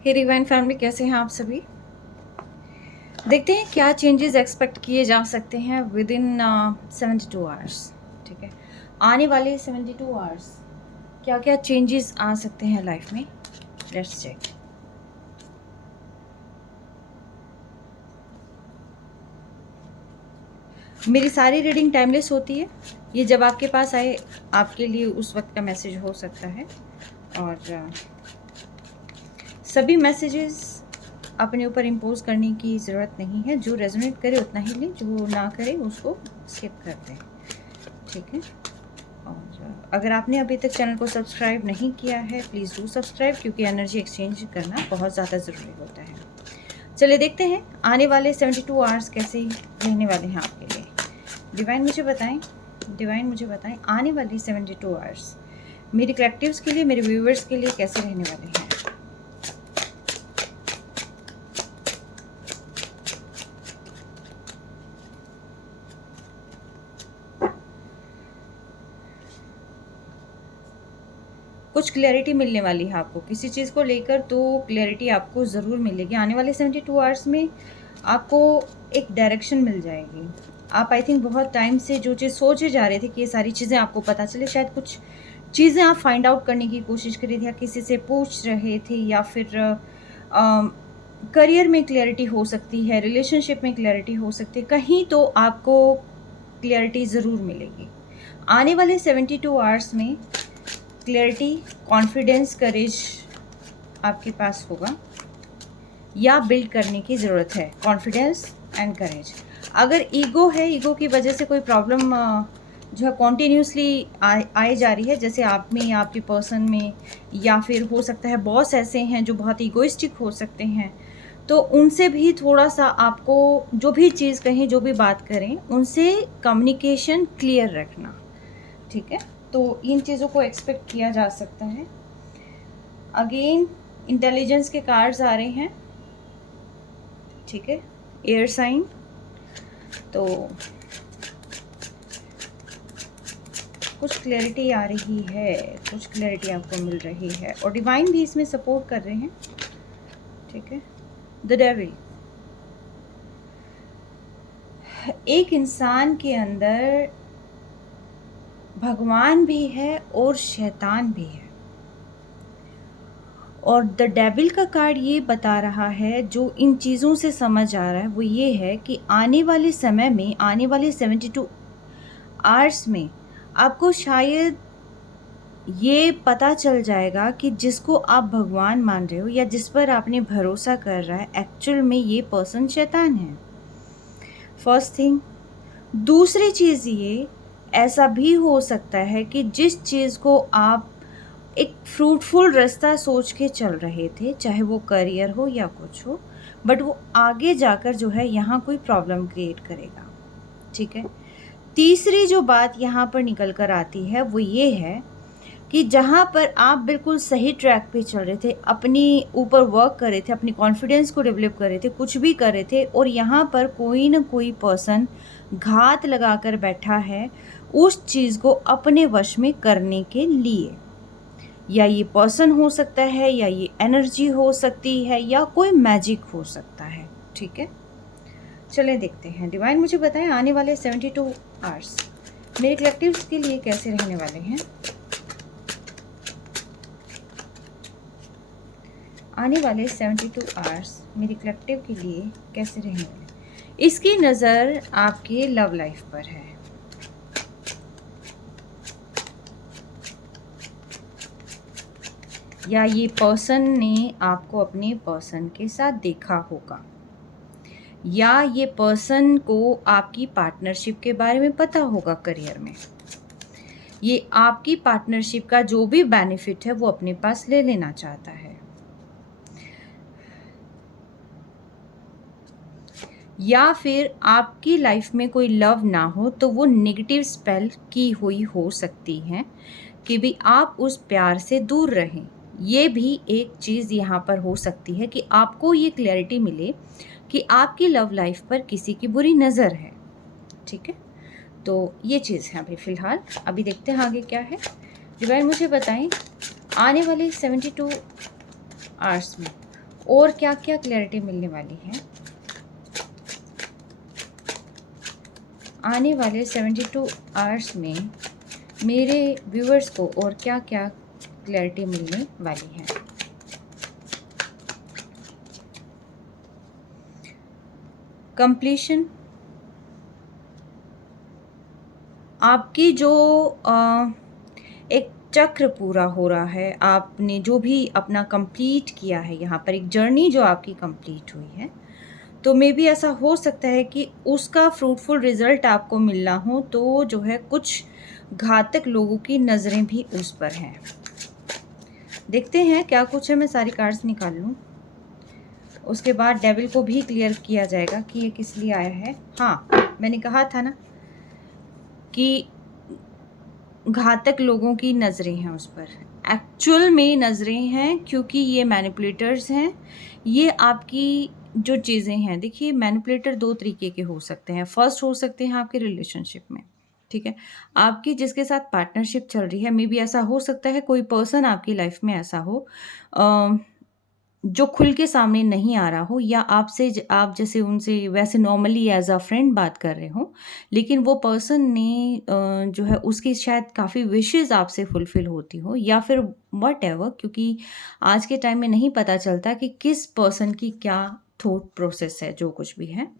हे divine family, कैसे हैं आप सभी। देखते हैं क्या चेंजेस एक्सपेक्ट किए जा सकते हैं विद इन 72 आवर्स। ठीक है, आने वाले 72 आवर्स क्या क्या चेंजेस आ सकते हैं लाइफ में। Let's check. मेरी सारी रीडिंग टाइमलेस होती है। ये जब आपके पास आए आपके लिए उस वक्त का मैसेज हो सकता है, और सभी मैसेजेस अपने ऊपर इम्पोज करने की ज़रूरत नहीं है। जो रेजोनेट करे उतना ही लें, जो ना करे उसको स्किप कर दें। ठीक है, और अगर आपने अभी तक चैनल को सब्सक्राइब नहीं किया है प्लीज़ डू सब्सक्राइब, क्योंकि एनर्जी एक्सचेंज करना बहुत ज़्यादा ज़रूरी होता है। चलिए देखते हैं आने वाले 72 आवर्स कैसे रहने वाले हैं आपके लिए। डिवाइन मुझे बताएं आने वाली 72 आवर्स मेरे कलेक्टिव्स के लिए, मेरे व्यूवर्स के लिए कैसे रहने वाले हैं। कुछ क्लैरिटी मिलने वाली है आपको किसी चीज़ को लेकर, तो क्लैरिटी आपको ज़रूर मिलेगी आने वाले 72 आवर्स में। आपको एक डायरेक्शन मिल जाएगी। आप आई थिंक बहुत टाइम से जो चीज़ सोचे जा रहे थे कि ये सारी चीज़ें आपको पता चले, शायद कुछ चीज़ें आप फाइंड आउट करने की कोशिश कर रहे थे या किसी से पूछ रहे थे, या फिर करियर में क्लैरिटी हो सकती है, रिलेशनशिप में क्लैरिटी हो सकती है, कहीं तो आपको क्लैरिटी ज़रूर मिलेगी आने वाले 72 आवर्स में। क्लैरिटी, कॉन्फिडेंस, करेज आपके पास होगा, या बिल्ड करने की ज़रूरत है। Confidence and courage. अगर ईगो है, ईगो की वजह से कोई प्रॉब्लम जो है कॉन्टीन्यूसली आए जा रही है, जैसे आप में या आपके पर्सन में, या फिर हो सकता है बॉस ऐसे हैं जो बहुत ईगोइस्टिक हो सकते हैं, तो उनसे भी थोड़ा सा आपको जो भी चीज़ कहें, जो भी बात करें, उनसे कम्युनिकेशन क्लियर रखना। ठीक है, तो इन चीज़ों को एक्सपेक्ट किया जा सकता है। अगेन इंटेलिजेंस के कार्ड्स आ रहे हैं। ठीक है, एयर साइन, तो कुछ क्लैरिटी आ रही है, कुछ क्लैरिटी आपको मिल रही है, और डिवाइन भी इसमें सपोर्ट कर रहे हैं। ठीक है, द डेविल। एक इंसान के अंदर भगवान भी है और शैतान भी है, और द डेविल का कार्ड ये बता रहा है, जो इन चीज़ों से समझ आ रहा है वो ये है कि आने वाले समय में, आने वाले 72 आवर्स में आपको शायद ये पता चल जाएगा कि जिसको आप भगवान मान रहे हो या जिस पर आपने भरोसा कर रहा है, एक्चुअल में ये पर्सन शैतान है। First thing. दूसरी चीज़ ये, ऐसा भी हो सकता है कि जिस चीज़ को आप एक फ्रूटफुल रास्ता सोच के चल रहे थे, चाहे वो करियर हो या कुछ हो, बट वो आगे जाकर जो है यहाँ कोई प्रॉब्लम क्रिएट करेगा। ठीक है, तीसरी जो बात यहाँ पर निकल कर आती है वो ये है कि जहाँ पर आप बिल्कुल सही ट्रैक पे चल रहे थे, अपनी ऊपर वर्क कर रहे थे, अपनी कॉन्फिडेंस को डेवलप कर रहे थे, कुछ भी कर रहे थे, और यहाँ पर कोई ना कोई पर्सन घात लगाकर बैठा है उस चीज़ को अपने वश में करने के लिए। या ये पर्सन हो सकता है, या ये एनर्जी हो सकती है, या कोई मैजिक हो सकता है। ठीक है, चले देखते हैं। डिवाइन मुझे बताएं आने वाले 72 आवर्स मेरे कलेक्टिव्स के लिए कैसे रहने वाले हैं। आने वाले 72 आवर्स मेरे कलेक्टिव के लिए कैसे रहने वाले। इसकी नज़र आपके लव लाइफ पर है। या ये पर्सन ने आपको अपने पर्सन के साथ देखा होगा, या ये पर्सन को आपकी पार्टनरशिप के बारे में पता होगा करियर में। ये आपकी पार्टनरशिप का जो भी बेनिफिट है वो अपने पास ले लेना चाहता है, या फिर आपकी लाइफ में कोई लव ना हो तो वो नेगेटिव स्पेल की हुई हो सकती है कि भी आप उस प्यार से दूर रहें। ये भी एक चीज़ यहाँ पर हो सकती है कि आपको ये क्लैरिटी मिले कि आपकी लव लाइफ पर किसी की बुरी नज़र है। ठीक है, तो ये चीज़ है अभी फ़िलहाल। अभी देखते हैं आगे क्या है। डिवाइन मुझे बताएं आने वाले 72 आवर्स में और क्या क्या क्लैरिटी मिलने वाली है आने वाले 72 आवर्स में मेरे व्यूअर्स को, और क्या क्या क्लैरिटी मिलने वाली है। कंप्लीशन, आपकी जो एक चक्र पूरा हो रहा है, आपने जो भी अपना कंप्लीट किया है, यहाँ पर एक जर्नी जो आपकी कंप्लीट हुई है, तो मे बी ऐसा हो सकता है कि उसका फ्रूटफुल रिजल्ट आपको मिलना हो, तो जो है कुछ घातक लोगों की नज़रें भी उस पर हैं। देखते हैं क्या कुछ है, मैं सारी कार्ड्स निकाल लूँ, उसके बाद डेविल को भी क्लियर किया जाएगा कि ये किस लिए आया है। हाँ, मैंने कहा था ना कि घातक लोगों की नज़रें हैं उस पर, एक्चुअल में नज़रें हैं, क्योंकि ये मैनिपुलेटर्स हैं। ये आपकी जो चीज़ें हैं, देखिए मैनिपुलेटर दो तरीके के हो सकते हैं। फर्स्ट हो सकते हैं आपके रिलेशनशिप में, ठीक है, आपकी जिसके साथ पार्टनरशिप चल रही है, मे बी ऐसा हो सकता है कोई पर्सन आपकी लाइफ में ऐसा हो जो खुल के सामने नहीं आ रहा हो, या आपसे आप जैसे उनसे वैसे नॉर्मली एज अ फ्रेंड बात कर रहे हो, लेकिन वो पर्सन ने जो है उसकी शायद काफ़ी विशेज़ आपसे फुलफ़िल होती हो, या फिर व्हाटएवर, क्योंकि आज के टाइम में नहीं पता चलता कि किस पर्सन की क्या थॉट प्रोसेस है, जो कुछ भी है।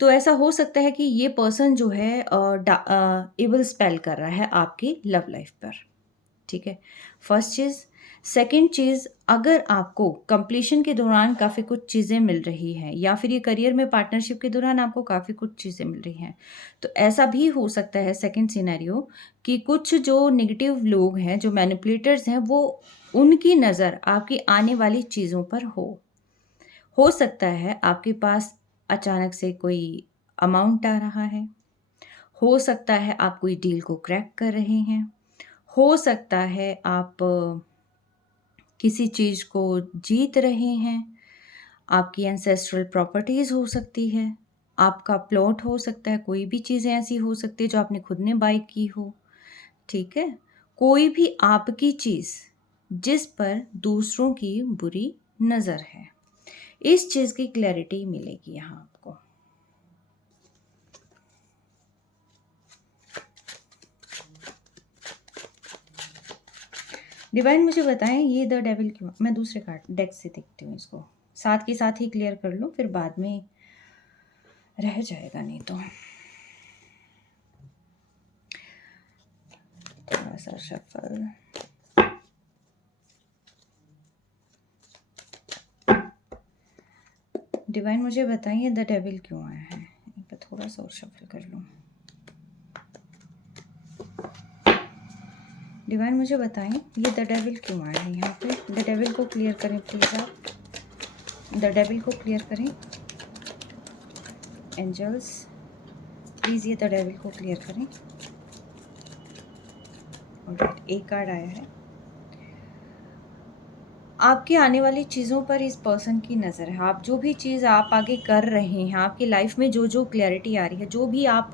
तो ऐसा हो सकता है कि ये पर्सन जो है एविल स्पेल कर रहा है आपकी लव लाइफ पर, ठीक है, फर्स्ट चीज़। सेकंड चीज़, अगर आपको कंप्लीशन के दौरान काफ़ी कुछ चीज़ें मिल रही हैं, या फिर ये करियर में पार्टनरशिप के दौरान आपको काफ़ी कुछ चीज़ें मिल रही हैं, तो ऐसा भी हो सकता है सेकंड सिनेरियो कि कुछ जो नेगेटिव लोग हैं, जो मैनिपुलेटर्स हैं, वो उनकी नज़र आपकी आने वाली चीज़ों पर हो सकता है आपके पास अचानक से कोई अमाउंट आ रहा है, हो सकता है आप कोई डील को क्रैक कर रहे हैं, हो सकता है आप किसी चीज़ को जीत रहे हैं, आपकी एंसेस्ट्रल प्रॉपर्टीज़ हो सकती है, आपका प्लॉट हो सकता है, कोई भी चीज़ें ऐसी हो सकती है जो आपने खुद ने बाय की हो, ठीक है, कोई भी आपकी चीज़ जिस पर दूसरों की बुरी नज़र है, इस चीज़ की क्लैरिटी मिलेगी यहाँ आपको। डिवाइन मुझे बताएं ये द डेविल क्यों, मैं दूसरे कार्ड डेक से देखती हूँ इसको, साथ के साथ ही क्लियर कर लूँ, फिर बाद में रह जाएगा नहीं तो। थोड़ा सा शफल, डिवाइन मुझे बताइए द डेविल क्यों आया है, थोड़ा सा और शफल कर लूँ। डिवाइन मुझे बताएं ये द डेविल क्यों आया है यहाँ पे, द डेविल को क्लियर करें प्लीज़, आप द डेविल को क्लियर करें। एंजल्स प्लीज़ ये द डेविल को क्लियर करें। ऑलराइट, एक कार्ड आया है, आपके आने वाली चीज़ों पर इस पर्सन की नज़र है। आप जो भी चीज़ आप आगे कर रहे हैं, आपकी लाइफ में जो जो क्लैरिटी आ रही है, जो भी आप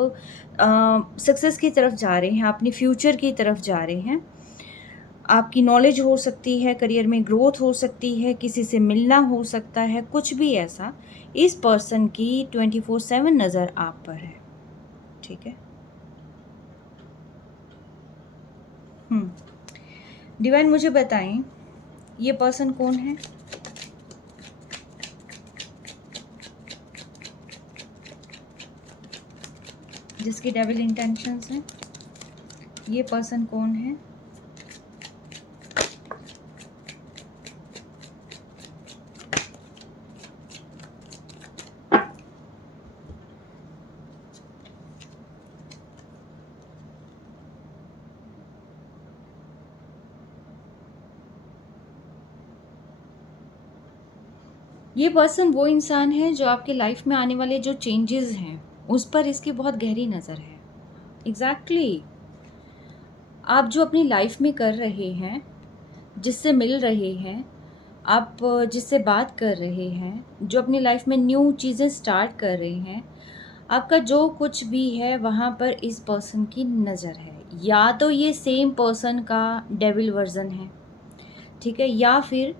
सक्सेस की तरफ जा रहे हैं, अपने फ्यूचर की तरफ जा रहे हैं, आपकी नॉलेज हो सकती है, करियर में ग्रोथ हो सकती है, किसी से मिलना हो सकता है, कुछ भी ऐसा, इस पर्सन की 24/7 नज़र आप पर है, ठीक है। डिवाइन मुझे बताएं ये पर्सन कौन है, जिसकी डेविल इंटेंशंस हैं, ये पर्सन कौन है, ये पर्सन वो इंसान है जो आपके लाइफ में आने वाले जो चेंजेस हैं उस पर इसकी बहुत गहरी नज़र है। एग्जैक्टली आप जो अपनी लाइफ में कर रहे हैं, जिससे मिल रहे हैं, आप जिससे बात कर रहे हैं, जो अपनी लाइफ में न्यू चीज़ें स्टार्ट कर रहे हैं, आपका जो कुछ भी है वहाँ पर इस पर्सन की नज़र है। या तो ये सेम पर्सन का डेविल वर्जन है, ठीक है, या फिर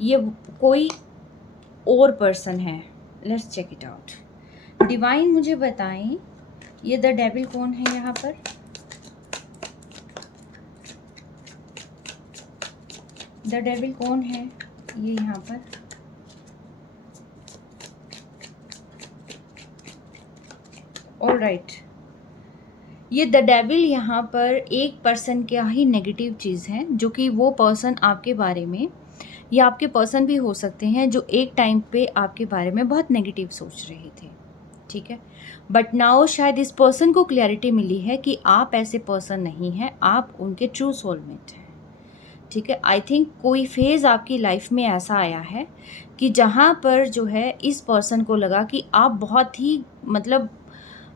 ये कोई और पर्सन है। Let's check it out. Divine मुझे बताएं ये द डेविल कौन है यहाँ पर। द डेविल कौन है ये यहाँ पर। ऑलराइट, ये द डेविल यहाँ पर एक पर्सन का ही नेगेटिव चीज़ है, जो कि वो पर्सन आपके बारे में, या आपके पर्सन भी हो सकते हैं जो एक टाइम पे आपके बारे में बहुत नेगेटिव सोच रहे थे, ठीक है। बट नाउ शायद इस पर्सन को क्लैरिटी मिली है कि आप ऐसे पर्सन नहीं हैं, आप उनके ट्रू सोलमेट हैं, ठीक है। आई थिंक कोई फेज़ आपकी लाइफ में ऐसा आया है कि जहाँ पर जो है इस पर्सन को लगा कि आप बहुत ही, मतलब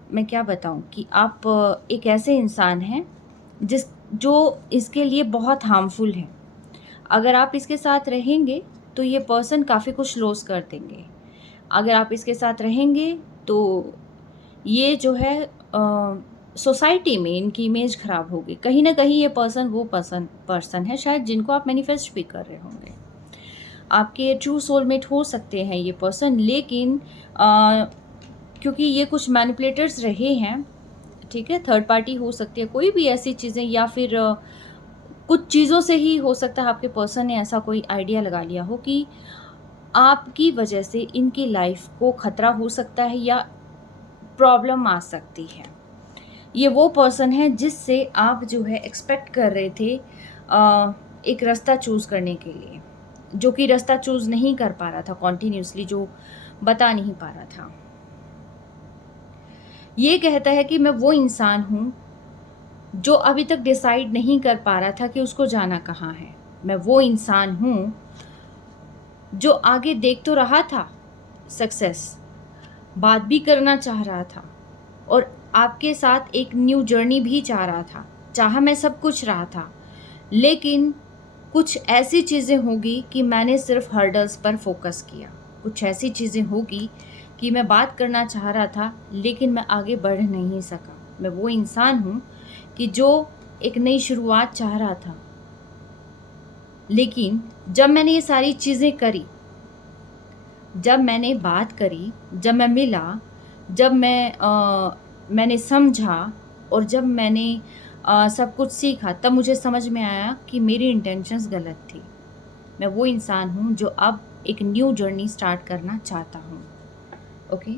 मैं क्या बताऊँ, कि आप एक ऐसे इंसान हैं जो इसके लिए बहुत हार्मफुल है। अगर आप इसके साथ रहेंगे तो ये पर्सन काफ़ी कुछ लॉस कर देंगे। अगर आप इसके साथ रहेंगे तो ये जो है सोसाइटी में इनकी इमेज ख़राब होगी। कहीं ना कहीं ये पर्सन वो पर्सन है शायद जिनको आप मैनिफेस्ट भी कर रहे होंगे। आपके ट्रू सोलमेट हो सकते हैं ये पर्सन, लेकिन क्योंकि ये कुछ मैनिपुलेटर्स रहे हैं, ठीक है, थर्ड पार्टी हो सकती है, कोई भी ऐसी चीज़ें, या फिर कुछ चीज़ों से ही हो सकता है आपके पर्सन ने ऐसा कोई आइडिया लगा लिया हो कि आपकी वजह से इनकी लाइफ को ख़तरा हो सकता है या प्रॉब्लम आ सकती है। ये वो पर्सन है जिससे आप जो है एक्सपेक्ट कर रहे थे एक रास्ता चूज़ करने के लिए, जो कि रास्ता चूज़ नहीं कर पा रहा था कॉन्टीन्यूसली, जो बता नहीं पा रहा था। ये कहता है कि मैं वो इंसान हूँ जो अभी तक डिसाइड नहीं कर पा रहा था कि उसको जाना कहाँ है। मैं वो इंसान हूँ जो आगे देख तो रहा था सक्सेस, बात भी करना चाह रहा था और आपके साथ एक न्यू जर्नी भी चाह रहा था, चाहा मैं सब कुछ रहा था, लेकिन कुछ ऐसी चीज़ें होगी कि मैंने सिर्फ हर्डल्स पर फोकस किया। कुछ ऐसी चीज़ें होगी कि मैं बात करना चाह रहा था लेकिन मैं आगे बढ़ नहीं सका। मैं वो इंसान हूँ कि जो एक नई शुरुआत चाह रहा था, लेकिन जब मैंने ये सारी चीज़ें करी, जब मैंने बात करी, जब मैं मिला, जब मैंने समझा और जब मैंने सब कुछ सीखा, तब मुझे समझ में आया कि मेरी इंटेंशंस गलत थी। मैं वो इंसान हूँ जो अब एक न्यू जर्नी स्टार्ट करना चाहता हूँ। ओके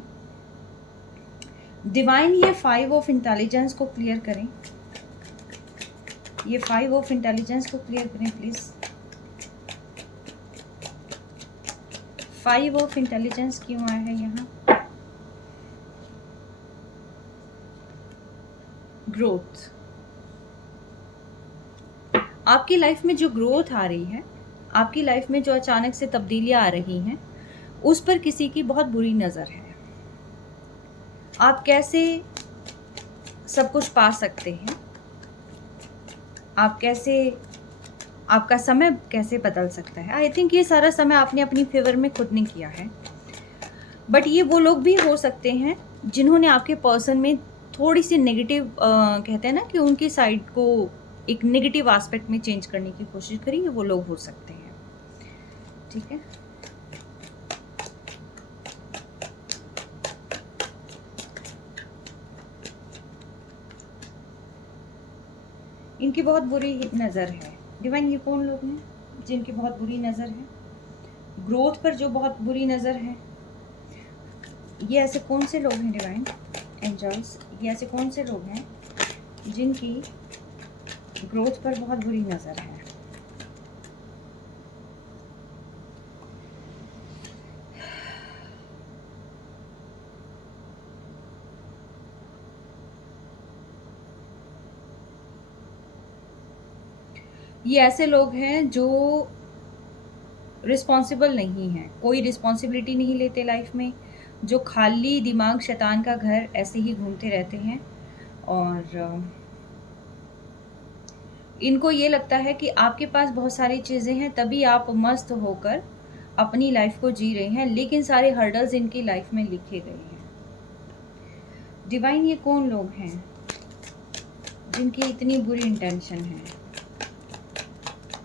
डिवाइन, ये 5 ऑफ इंटेलिजेंस को क्लियर करें। ये 5 ऑफ इंटेलिजेंस को क्लियर करें प्लीज़। 5 ऑफ इंटेलिजेंस क्यों आया है यहाँ? ग्रोथ। आपकी लाइफ में जो ग्रोथ आ रही है, आपकी लाइफ में जो अचानक से तब्दीलियाँ आ रही हैं, उस पर किसी की बहुत बुरी नज़र है। आप कैसे सब कुछ पा सकते हैं, आप कैसे, आपका समय कैसे बदल सकता है। आई थिंक ये सारा समय आपने अपनी फेवर में खुद ने किया है। बट ये वो लोग भी हो सकते हैं जिन्होंने आपके पर्सन में थोड़ी सी नेगेटिव, कहते हैं ना कि उनकी साइड को एक नेगेटिव एस्पेक्ट में चेंज करने की कोशिश करी, ये वो लोग हो सकते हैं, ठीक है। इनकी बहुत बुरी नज़र है। डिवाइन, ये कौन लोग हैं जिनकी बहुत बुरी नज़र है? ग्रोथ पर जो बहुत बुरी नज़र है, ये ऐसे कौन से लोग हैं डिवाइन एंजल्स? ये ऐसे कौन से लोग हैं जिनकी ग्रोथ पर बहुत बुरी नज़र है? ये ऐसे लोग हैं जो रिस्पॉन्सिबल नहीं हैं, कोई रिस्पॉन्सिबिलिटी नहीं लेते लाइफ में, जो खाली दिमाग शैतान का घर ऐसे ही घूमते रहते हैं। और इनको ये लगता है कि आपके पास बहुत सारी चीज़ें हैं तभी आप मस्त होकर अपनी लाइफ को जी रहे हैं, लेकिन सारे हर्डल्स इनकी लाइफ में लिखे गए हैं। डिवाइन, ये कौन लोग हैं जिनकी इतनी बुरी इंटेंशन है?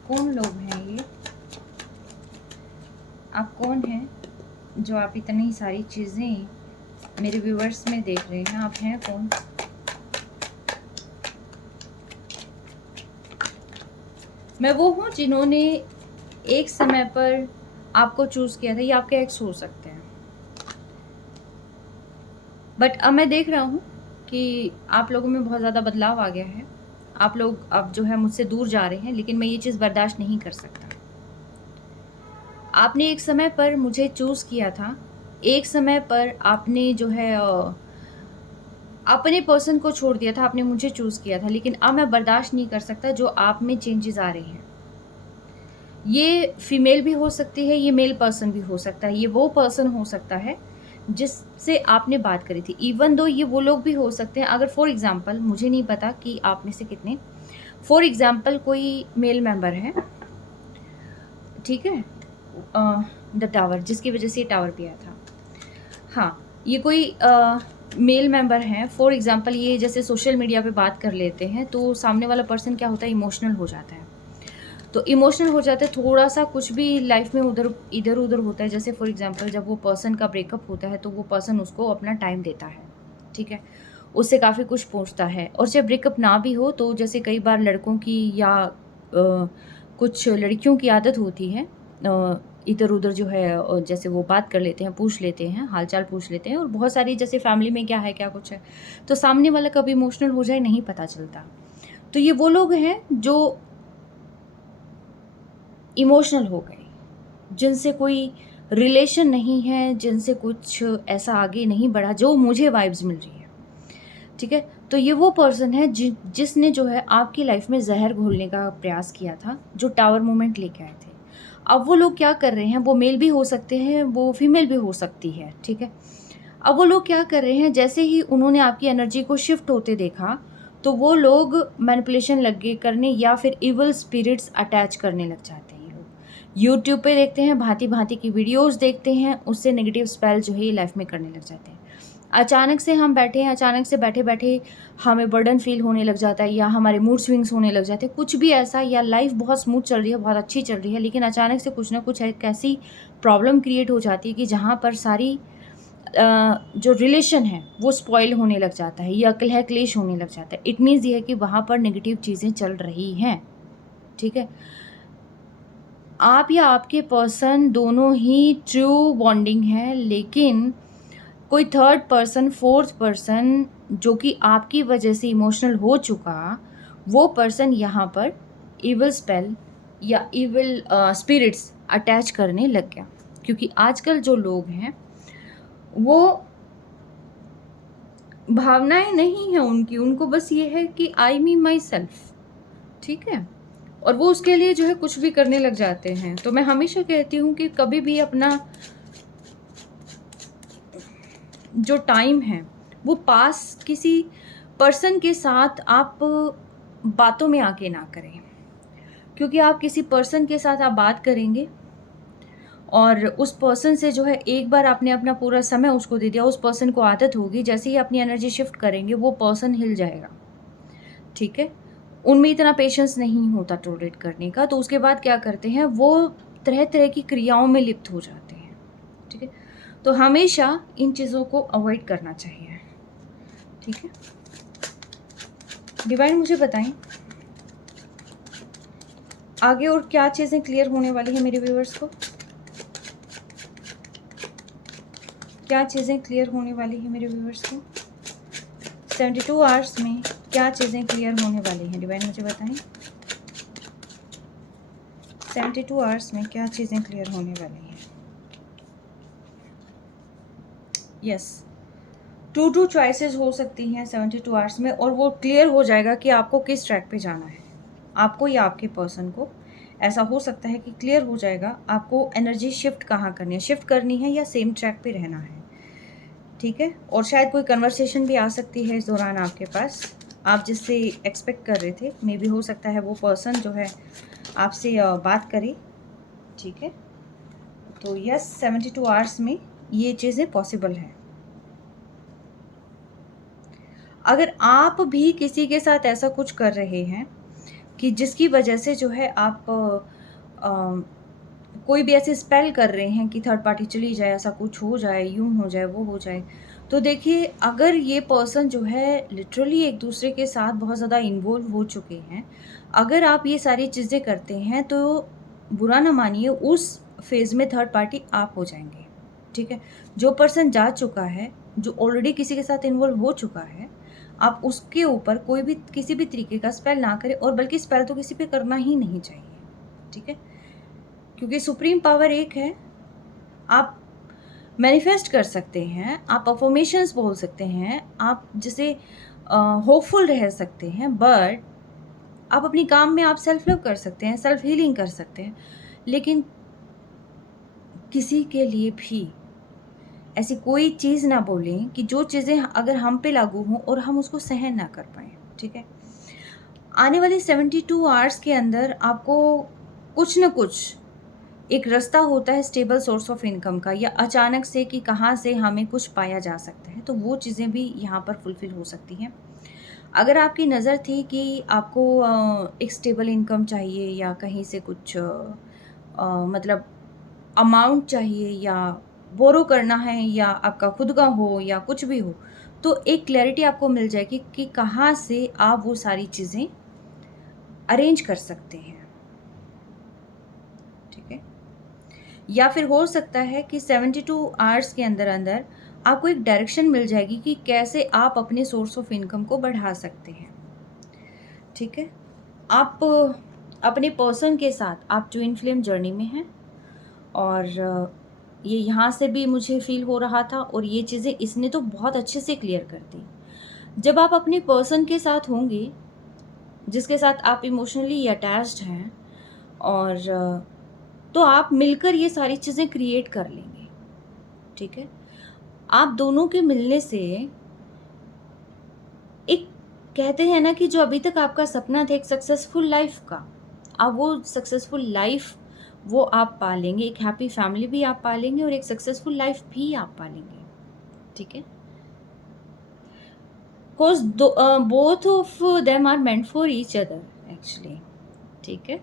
कौन लोग हैं ये? आप कौन हैं जो आप इतनी सारी चीज़ें मेरे व्यूअर्स में देख रहे हैं, आप हैं कौन? मैं वो हूँ जिन्होंने एक समय पर आपको चूज़ किया था। ये आपके एक्स हो सकते हैं, बट अब मैं देख रहा हूँ कि आप लोगों में बहुत ज़्यादा बदलाव आ गया है। आप लोग अब जो है मुझसे दूर जा रहे हैं, लेकिन मैं ये चीज़ बर्दाश्त नहीं कर सकता। आपने एक समय पर मुझे चूज़ किया था, एक समय पर आपने जो है अपने पर्सन को छोड़ दिया था, आपने मुझे चूज़ किया था, लेकिन अब मैं बर्दाश्त नहीं कर सकता जो आप में चेंजेस आ रहे हैं। ये फीमेल भी हो सकती है, ये मेल पर्सन भी हो सकता है, ये वो पर्सन हो सकता है जिससे आपने बात करी थी। इवन दो ये वो लोग भी हो सकते हैं, अगर फॉर एग्ज़ाम्पल, मुझे नहीं पता कि आप में से कितने, फॉर एग्ज़ाम्पल कोई मेल मेंबर है, ठीक है, द टावर, जिसकी वजह से ये टावर पे आया था। हाँ, ये कोई मेल मेंबर हैं, फॉर एग्ज़ाम्पल ये जैसे सोशल मीडिया पे बात कर लेते हैं, तो सामने वाला पर्सन क्या होता है, इमोशनल हो जाता है। तो इमोशनल हो जाता है, थोड़ा-सा कुछ भी लाइफ़ में इधर-उधर होता है, जैसे फॉर एग्ज़ाम्पल जब वो पर्सन का ब्रेकअप होता है, तो वो पर्सन उसको अपना टाइम देता है, ठीक है? उससे काफ़ी कुछ पूछता है, और चाहे ब्रेकअप ना भी हो, तो जैसे कई बार लड़कों की या कुछ लड़कियों की आदत होती है, इधर-उधर जो है जैसे वो बात कर लेते हैं, पूछ लेते हैं, हाल-चाल पूछ लेते हैं, और बहुत सारी जैसे फैमिली में क्या है, क्या कुछ है, तो सामने वाला कब इमोशनल हो जाए नहीं पता चलता। तो ये वो लोग हैं जो इमोशनल हो गए, जिनसे कोई रिलेशन नहीं है, जिनसे कुछ ऐसा आगे नहीं बढ़ा जो मुझे वाइब्स मिल रही है, ठीक है? तो ये वो पर्सन है जिसने जो है आपकी लाइफ में ज़हर घोलने का प्रयास किया था, जो टावर मोमेंट लेके आए थे। अब वो लोग क्या कर रहे हैं, वो मेल भी हो सकते हैं, वो फीमेल भी हो सकती है, ठीक है? अब वो लोग क्या कर रहे हैं, जैसे ही उन्होंने आपकी एनर्जी को शिफ्ट होते देखा, तो वो लोग मैनिपुलेशन लग गए करने, या फिर इविल स्पिरिट्स अटैच करने लग जाते हैं। ये लोग यूट्यूब पे देखते हैं, भांति-भांति की वीडियोज़ देखते हैं, उससे नेगेटिव स्पेल जो है ये लाइफ में करने लग जाते हैं। अचानक से हम बैठे हैं, अचानक से बैठे-बैठे हमें बर्डन फ़ील होने लग जाता है, या हमारे मूड स्विंग्स होने लग जाते हैं, कुछ भी ऐसा, या लाइफ़ बहुत स्मूथ चल रही है, बहुत अच्छी चल रही है, लेकिन अचानक से कुछ ना कुछ एक ऐसी प्रॉब्लम क्रिएट हो जाती है कि जहाँ पर सारी जो रिलेशन है वो स्पॉइल होने लग जाता है, या कलह क्लेश होने लग जाता है। इट मीन्स ये है कि वहाँ पर नेगेटिव चीज़ें चल रही हैं, ठीक है? आप या आपके पर्सन दोनों ही ट्रू बॉन्डिंग है, लेकिन कोई थर्ड पर्सन, फोर्थ पर्सन जो कि आपकी वजह से इमोशनल हो चुका, वो पर्सन यहाँ पर इविल स्पेल या इविल स्पिरिट्स अटैच करने लग गया। क्योंकि आजकल जो लोग हैं वो भावनाएँ नहीं हैं उनकी, उनको बस ये है कि आई मी माई सेल्फ, ठीक है? और वो उसके लिए जो है कुछ भी करने लग जाते हैं। तो मैं हमेशा कहती हूँ कि कभी भी अपना जो टाइम है वो पास किसी पर्सन के साथ आप बातों में आके ना करें। क्योंकि आप किसी पर्सन के साथ आप बात करेंगे, और उस पर्सन से जो है एक बार आपने अपना पूरा समय उसको दे दिया, उस पर्सन को आदत होगी, जैसे ही अपनी एनर्जी शिफ्ट करेंगे वो पर्सन हिल जाएगा, ठीक है? उनमें इतना पेशेंस नहीं होता टॉलरेट करने का, तो उसके बाद क्या करते हैं, वो तरह-तरह की क्रियाओं में लिप्त हो जाते हैं, ठीक है? तो हमेशा इन चीज़ों को अवॉइड करना चाहिए, ठीक है? डिवाइन मुझे बताएं आगे और क्या चीज़ें क्लियर होने वाली है मेरे व्यूअर्स को? क्या चीज़ें क्लियर होने वाली है मेरे व्यूअर्स को? 72 आवर्स में क्या चीज़ें क्लियर होने वाली हैं, डिवाइन मुझे बताएं। 72 आवर्स में क्या चीज़ें क्लियर होने वाली हैं? यस, 2 चॉइसेस हो सकती हैं 72 आवर्स में, और वो क्लियर हो जाएगा कि आपको किस ट्रैक पे जाना है, आपको या आपके पर्सन को। ऐसा हो सकता है कि क्लियर हो जाएगा आपको एनर्जी शिफ्ट कहाँ करनी है, शिफ्ट करनी है या सेम ट्रैक पे रहना है, ठीक है? और शायद कोई कन्वर्सेशन भी आ सकती है इस दौरान आपके पास, आप जिससे एक्सपेक्ट कर रहे थे, मे बी हो सकता है वो पर्सन जो है आपसे बात करे, ठीक है? तो यस, 72 आवर्स में ये चीज़ें पॉसिबल हैं। अगर आप भी किसी के साथ ऐसा कुछ कर रहे हैं कि जिसकी वजह से जो है आप कोई भी ऐसे स्पेल कर रहे हैं कि थर्ड पार्टी चली जाए, ऐसा कुछ हो जाए, यूँ हो जाए, वो हो जाए, तो देखिए अगर ये पर्सन जो है लिटरली एक दूसरे के साथ बहुत ज़्यादा इन्वॉल्व हो चुके हैं, अगर आप ये सारी चीज़ें करते हैं तो बुरा ना मानिए, उस फेज़ में थर्ड पार्टी आप हो जाएँगे, ठीक है? जो पर्सन जा चुका है, जो ऑलरेडी किसी के साथ इन्वॉल्व हो चुका है, आप उसके ऊपर कोई भी किसी भी तरीके का स्पेल ना करें, और बल्कि स्पेल तो किसी पे करना ही नहीं चाहिए, ठीक है? क्योंकि सुप्रीम पावर एक है, आप मैनिफेस्ट कर सकते हैं, आप अफ़र्मेशंस बोल सकते हैं, आप जैसे होपफुल रह सकते हैं, बट आप अपनी काम में आप सेल्फ लव कर सकते हैं, सेल्फ हीलिंग कर सकते हैं, लेकिन किसी के लिए भी ऐसी कोई चीज़ ना बोलें कि जो चीज़ें अगर हम पे लागू हों और हम उसको सहन ना कर पाएँ, ठीक है? आने वाले 72 आवर्स के अंदर आपको कुछ न कुछ एक रास्ता होता है स्टेबल सोर्स ऑफ इनकम का, या अचानक से कि कहाँ से हमें कुछ पाया जा सकता है, तो वो चीज़ें भी यहाँ पर फुलफ़िल हो सकती हैं। अगर आपकी नज़र थी कि आपको एक स्टेबल इनकम चाहिए, या कहीं से कुछ मतलब अमाउंट चाहिए, या बोरो करना है, या आपका खुद का हो, या कुछ भी हो, तो एक क्लैरिटी आपको मिल जाएगी कि कहाँ से आप वो सारी चीज़ें अरेंज कर सकते हैं, ठीक है? या फिर हो सकता है कि 72 आवर्स के अंदर-अंदर आपको एक डायरेक्शन मिल जाएगी कि कैसे आप अपने सोर्स ऑफ इनकम को बढ़ा सकते हैं, ठीक है? आप अपने पर्सन के साथ आप ट्विन फ्लेम जर्नी में हैं, और ये यहाँ से भी मुझे फ़ील हो रहा था, और ये चीज़ें इसने तो बहुत अच्छे से क्लियर कर दी। जब आप अपने पर्सन के साथ होंगे, जिसके साथ आप इमोशनली अटैच्ड हैं, और तो आप मिलकर ये सारी चीज़ें क्रिएट कर लेंगे, ठीक है? आप दोनों के मिलने से एक, कहते हैं ना कि जो अभी तक आपका सपना था एक सक्सेसफुल लाइफ़ का, अब वो सक्सेसफुल लाइफ़ वो आप पा लेंगे, एक हैप्पी फैमिली भी आप पा लेंगे, और एक सक्सेसफुल लाइफ़ भी आप पा लेंगे, ठीक है? Because both of them are meant for each other actually, ठीक है?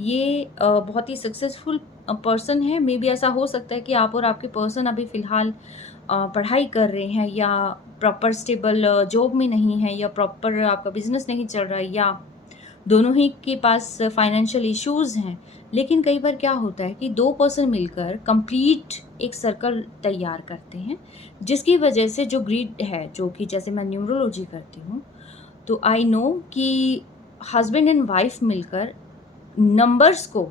ये बहुत ही सक्सेसफुल पर्सन है, मे बी ऐसा हो सकता है कि आप और आपके पर्सन अभी फ़िलहाल पढ़ाई कर रहे हैं, या प्रॉपर स्टेबल जॉब में नहीं है, या प्रॉपर आपका बिज़नेस नहीं चल रहा है, या दोनों ही के पास फाइनेंशियल इश्यूज़ हैं। लेकिन कई बार क्या होता है कि 2 पर्सन मिलकर कंप्लीट एक सर्कल तैयार करते हैं, जिसकी वजह से जो ग्रिड है, जो कि जैसे मैं न्यूमरोलॉजी करती हूँ, तो आई नो कि हस्बैंड एंड वाइफ मिलकर नंबर्स को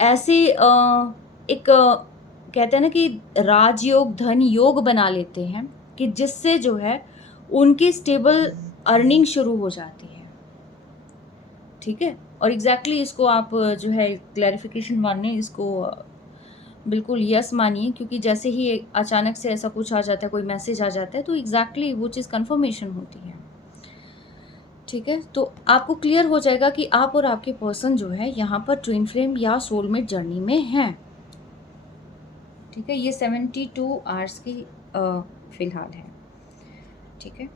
ऐसे एक कहते हैं ना कि राजयोग, धन योग बना लेते हैं, कि जिससे जो है उनकी स्टेबल अर्निंग शुरू हो जाती है, ठीक है? और एग्ज़ैक्टली इसको आप जो है क्लैरिफ़िकेशन मानिए, इसको बिल्कुल यस मानिए, क्योंकि जैसे ही अचानक से ऐसा कुछ आ जाता है, कोई मैसेज आ जाता है, तो एग्ज़ैक्टली वो चीज़ कन्फर्मेशन होती है, ठीक है? तो आपको क्लियर हो जाएगा कि आप और आपके पर्सन जो है यहाँ पर ट्विन फ्लेम या सोलमेट जर्नी में हैं, ठीक है? ये 72 आवर्स की फ़िलहाल है, ठीक है?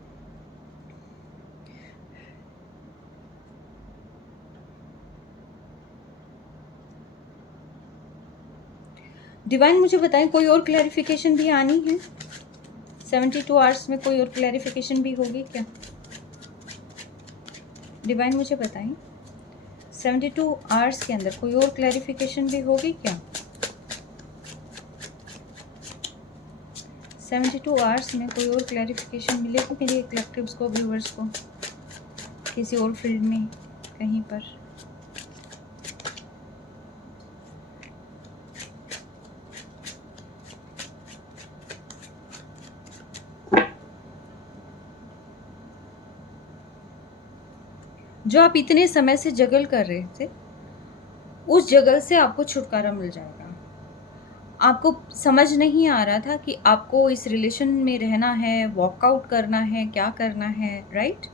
डिवाइन मुझे बताएं, कोई और क्लैरिफिकेशन भी आनी है? 72 आवर्स में कोई और क्लैरिफिकेशन भी होगी क्या? डिवाइन मुझे बताएं, 72 आवर्स के अंदर कोई और क्लैरिफिकेशन भी होगी क्या? 72 आवर्स में कोई और क्लैरिफिकेशन मिलेगी मेरे कलेक्टिव्स को, व्यूवर्स को, किसी और फील्ड में कहीं पर? जो आप इतने समय से जगल कर रहे थे, उस जगल से आपको छुटकारा मिल जाएगा। आपको समझ नहीं आ रहा था कि आपको इस रिलेशन में रहना है, वॉकआउट करना है, क्या करना है, राइट?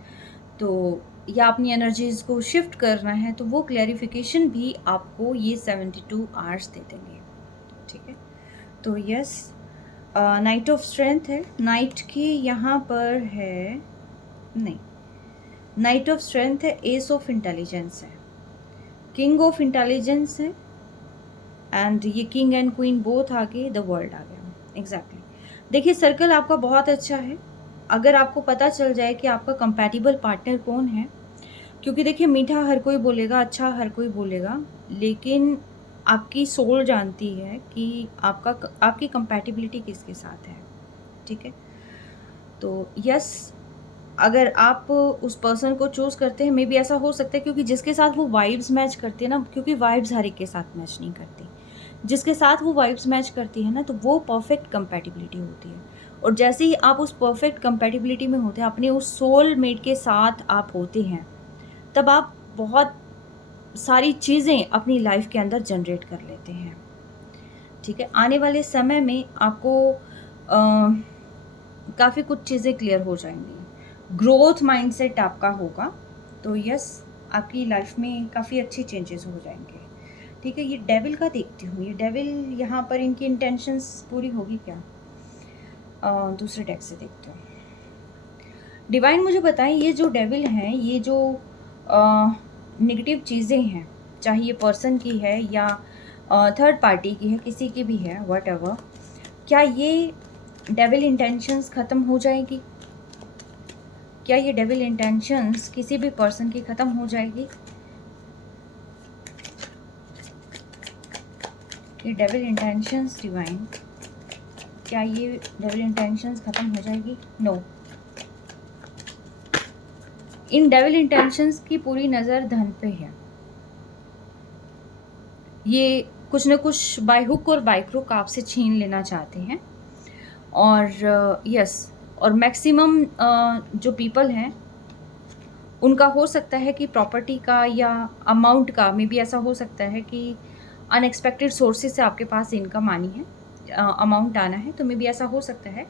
तो या अपनी एनर्जीज़ को शिफ्ट करना है, तो वो क्लैरिफिकेशन भी आपको ये 72 आवर्स दे देंगे, ठीक है? तो यस, नाइट ऑफ स्ट्रेंथ है, नाइट की यहाँ पर है नहीं, नाइट ऑफ स्ट्रेंथ है, एस ऑफ इंटेलिजेंस है, किंग ऑफ इंटेलिजेंस है, एंड ये किंग एंड क्वीन बोथ आ गए, द वर्ल्ड आ गया। एग्जैक्टली देखिए सर्कल आपका बहुत अच्छा है अगर आपको पता चल जाए कि आपका कंपैटिबल पार्टनर कौन है, क्योंकि देखिए मीठा हर कोई बोलेगा, अच्छा हर कोई बोलेगा, लेकिन आपकी सोल जानती है कि आपकी कंपैटिबिलिटी किसके साथ है। ठीक है, तो यस अगर आप उस पर्सन को चूज़ करते हैं, मे बी ऐसा हो सकता है क्योंकि जिसके साथ वो वाइब्स मैच करती है ना, क्योंकि वाइब्स हर एक के साथ मैच नहीं करती, जिसके साथ वो वाइब्स मैच करती है ना, तो वो परफेक्ट कंपैटिबिलिटी होती है। और जैसे ही आप उस परफेक्ट कंपैटिबिलिटी में होते हैं, अपने उस सोल मेट के साथ आप होते हैं, तब आप बहुत सारी चीज़ें अपनी लाइफ के अंदर जनरेट कर लेते हैं। ठीक है, आने वाले समय में आपको काफ़ी कुछ चीज़ें क्लियर हो जाएंगी, ग्रोथ माइंडसेट आपका होगा, तो यस आपकी लाइफ में काफ़ी अच्छे चेंजेस हो जाएंगे। ठीक है, ये डेविल का देखती हूँ, ये डेविल यहाँ पर इनकी इंटेंशंस पूरी होगी क्या? दूसरे डेक से देखते हूँ। डिवाइन मुझे बताएं, ये जो डेविल हैं, ये जो नेगेटिव चीज़ें हैं, चाहे ये पर्सन की है या थर्ड पार्टी की है, किसी की भी है, वट एवर, क्या ये डेविल इंटेंशंस ख़त्म हो जाएगी? क्या ये डेविल इंटेंशंस किसी भी पर्सन की ख़त्म हो जाएगी? ये डेविल इंटेंशंस डिवाइन, क्या ये डेविल इंटेंशंस ख़त्म हो जाएगी? नो। इन डेविल इंटेंशंस की पूरी नज़र धन पे है। ये कुछ न कुछ बाय हुक और बाय क्रुक आपसे छीन लेना चाहते हैं। और यस और मैक्सिमम जो पीपल हैं उनका हो सकता है कि प्रॉपर्टी का या अमाउंट का, मे बी ऐसा हो सकता है कि अनएक्सपेक्टेड सोर्सेज से आपके पास इनकम आनी है, अमाउंट आना है, तो मे बी ऐसा हो सकता है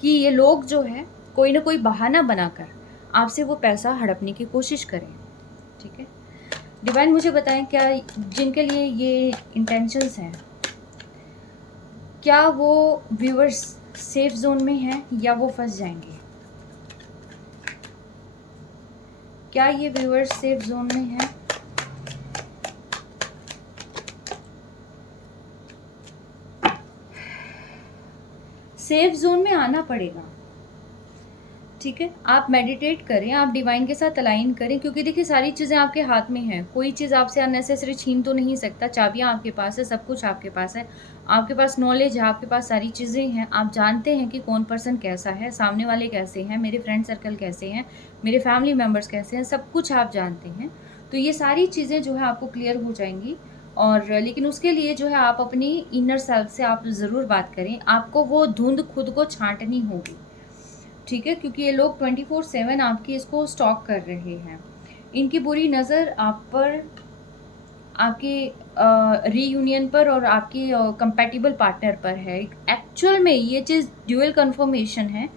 कि ये लोग जो है कोई ना कोई बहाना बनाकर आपसे वो पैसा हड़पने की कोशिश करें। ठीक है, डिवाइन मुझे बताएं, क्या जिनके लिए ये इंटेंशंस हैं, क्या वो व्यूअर्स सेफ जोन में हैं या वो फंस जाएंगे? क्या ये व्यूअर्स सेफ जोन में है? सेफ जोन में आना पड़ेगा। ठीक है, आप मेडिटेट करें, आप डिवाइन के साथ अलाइन करें, क्योंकि देखिए सारी चीज़ें आपके हाथ में हैं, कोई चीज़ आपसे अननेसेसरी छीन तो नहीं सकता, चाबियाँ आपके पास है, सब कुछ आपके पास है, आपके पास नॉलेज है, आपके पास सारी चीज़ें हैं, आप जानते हैं कि कौन पर्सन कैसा है, सामने वाले कैसे हैं, मेरे फ्रेंड सर्कल कैसे हैं, मेरे फैमिली मेम्बर्स कैसे हैं, सब कुछ आप जानते हैं। तो ये सारी चीज़ें जो है आपको क्लियर हो जाएंगी। और लेकिन उसके लिए जो है आप अपनी इनर सेल्फ से आप ज़रूर बात करें, आपको वो धुंध खुद को छांटनी होगी। ठीक है, क्योंकि ये लोग 24/7 आपकी इसको स्टॉक कर रहे हैं, इनकी बुरी नज़र आप पर, आपके रीयूनियन पर और आपके कंपैटिबल पार्टनर पर है। एक्चुअल में ये चीज़ ड्यूअल कन्फर्मेशन है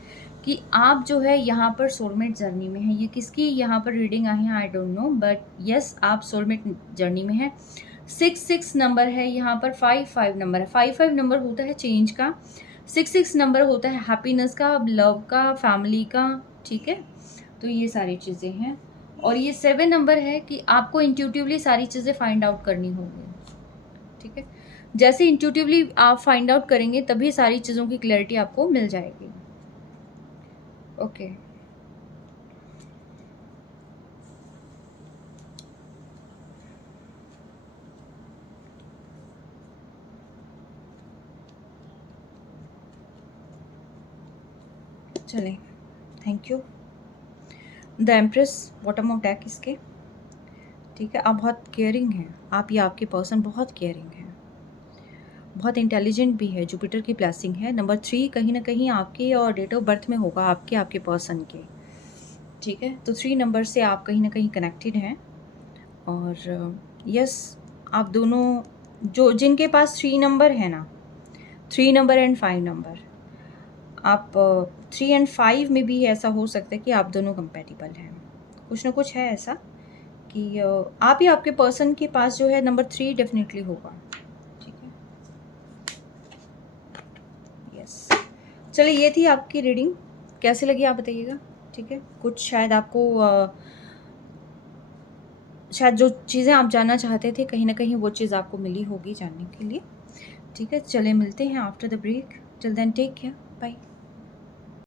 कि आप जो है यहाँ पर सोलमेट जर्नी में है। ये किसकी यहाँ पर रीडिंग आई है I don't know, but yes आप सोलमेट जर्नी में है। 6 नंबर है यहाँ पर, 5 नंबर है, 5 नंबर होता है चेंज का, 6 नंबर होता है हैप्पीनेस का, लव का, फैमिली का। ठीक है, तो ये सारी चीज़ें हैं। और ये 7 नंबर है कि आपको इंट्यूटिवली सारी चीज़ें फाइंड आउट करनी होगी। ठीक है, जैसे इंट्यूटिवली आप फाइंड आउट करेंगे तभी सारी चीज़ों की क्लैरिटी आपको मिल जाएगी। ओके, चलें, thank you. The empress bottom of deck इसके। ठीक है, आप बहुत केयरिंग हैं, आप या आपके पर्सन बहुत केयरिंग है, बहुत इंटेलिजेंट भी है, जुपिटर की ब्लेसिंग है। नंबर 3 कहीं ना कहीं आपके और डेट ऑफ बर्थ में होगा, आपके पर्सन के। ठीक है, तो 3 नंबर से आप कहीं ना कहीं कनेक्टेड हैं। और यस आप दोनों जो जिनके पास 3 नंबर है ना, 3 नंबर एंड 5 नंबर, आप 3 एंड 5 में भी ऐसा हो सकता है कि आप दोनों कंपेटिबल हैं। कुछ ना कुछ है ऐसा कि आप या आपके पर्सन के पास जो है नंबर 3 डेफिनेटली होगा। ठीक है, यस। चलिए, ये थी आपकी रीडिंग, कैसी लगी आप बताइएगा। ठीक है, कुछ शायद आपको शायद जो चीज़ें आप जानना चाहते थे कहीं न कहीं वो चीज़ आपको मिली होगी जानने के लिए। ठीक है, चलिए मिलते हैं after the break. Till then take care, bye.